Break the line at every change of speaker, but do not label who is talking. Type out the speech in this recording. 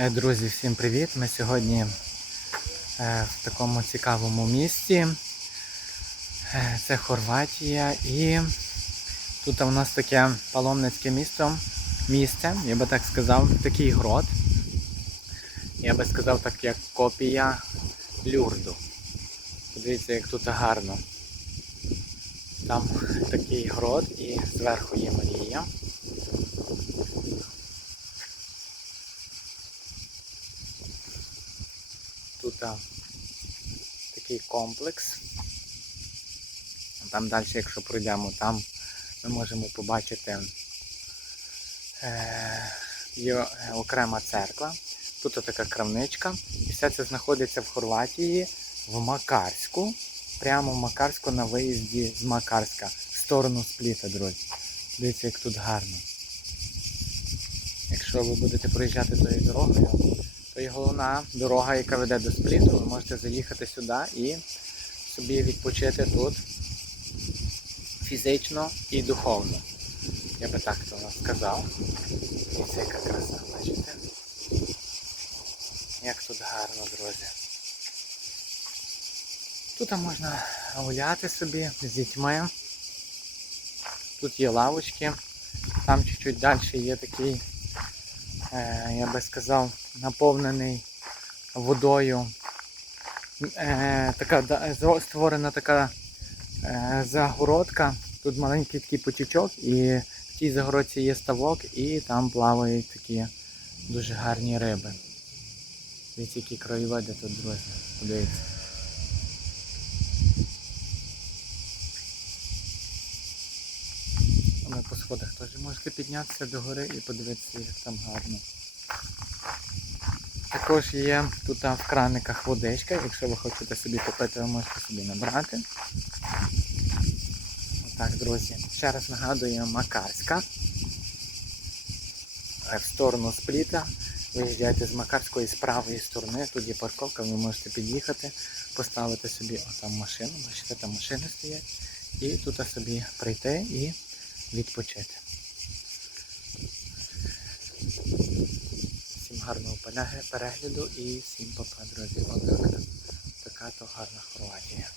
Е, Друзі, всім привіт! Ми сьогодні е, в такому цікавому місті. Е, Це Хорватія і тут у нас таке паломницьке місто, місце, я би так сказав, такий грот. Я би сказав так, як копія Люрду. Подивіться, як тут гарно. Там такий грот і зверху є Марія. Тут такий комплекс. Там далі, якщо пройдемо, там ми можемо побачити е, є е, окрема церква. Тут така крамничка. І все це знаходиться в Хорватії, в Макарську. Прямо в Макарську на виїзді з Макарська в сторону Спліта, друзі. Дивіться, як тут гарно. Якщо ви будете проїжджати тою дорогою, є головна дорога, яка веде до Спліту. Ви можете заїхати сюди і собі відпочити тут фізично і духовно. Я би так то сказав. І це яка краса, бачите? Як тут гарно, друзі. Тут можна гуляти собі з дітьми. Тут є лавочки. Там чуть-чуть далі є такий, я би сказав, наповнений водою. Е, така створена така е, загородка. Тут маленький такий потічок і в тій загородці є ставок і там плавають такі дуже гарні риби. Дивіться, які краєвиди тут, друзі. Подивіться. Ми по сходах теж можете піднятися до гори і подивитися, як там гарно. Також є тут в краниках водичка, якщо ви хочете собі попити, ви можете собі набрати. Отак, друзі. Ще раз нагадую, Макарська. Е, В сторону спліта. Виїжджаєте з Макарської з правої сторони, тут є парковка, ви можете під'їхати, поставити собі отам машину, бачите, там машини стоять, і тут собі прийти і відпочити. Всім гарного перегляду і всім папа, друзі. Отак. Така то гарна Хорватія.